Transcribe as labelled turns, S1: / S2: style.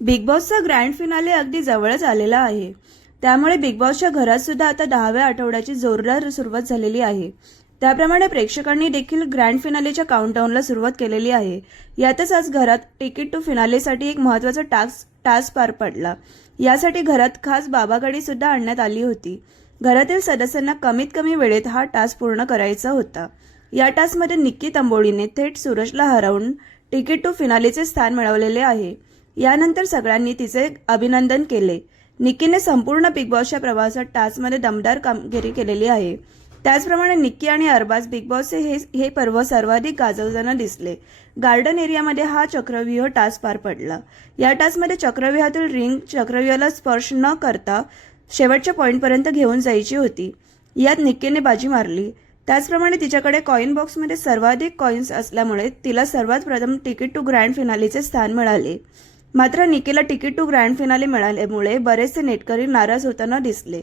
S1: Big बॉसचा grand finale अगदी जवळच आलेला आहे. त्यामुळे बिग बॉसच्या घरात सुद्धा आता दहाव्या आठवड्याची जोरदार सुरुवात झालेली आहे. त्याप्रमाणे प्रेक्षकांनी देखील ग्रँड फिनालेच्या काउंटडाऊनला सुरुवात केलेली आहे. यातच आज घरात तिकीट टू फिनालेसाठी एक महत्त्वाचा टास्क टास्क पार पडला. यासाठी घरात खास बाबागाडी सुद्धा आणण्यात आली होती. घरातील सदस्यांना कमीत कमी वेळेत हा टास्क पूर्ण करायचा होता. या टास्कमध्ये निक्की तंबोळीने थेट सूरजला हरवून तिकीट टू फिनालेचे स्थान मिळवलेले आहे. यानंतर सगळ्यांनी तिचे अभिनंदन केले. निक्कीने संपूर्ण बिग बॉसच्या प्रवासात टास्कमध्ये दमदार कामगिरी केलेली आहे. त्याचप्रमाणे निक्की आणि अरबाज बिग बॉसचे हे हे पर्व सर्वाधिक गाजवताना दिसले. गार्डन एरियामध्ये हा चक्रव्यूह टास्क पार पडला. या टास्कमध्ये चक्रव्यूहातील रिंग चक्रव्यूहाला स्पर्श न करता शेवटच्या पॉईंटपर्यंत घेऊन जायची होती. यात निक्कीने बाजी मारली. त्याचप्रमाणे तिच्याकडे कॉईन बॉक्समध्ये सर्वाधिक कॉईन्स असल्यामुळे तिला सर्वात प्रथम तिकीट टू ग्रँड फिनालीचे स्थान मिळाले. मात्र निकीला तिकीट टू ग्रँड फिनाले मिळाल्यामुळे बरेचसे नेटकरी नाराज होताना दिसले.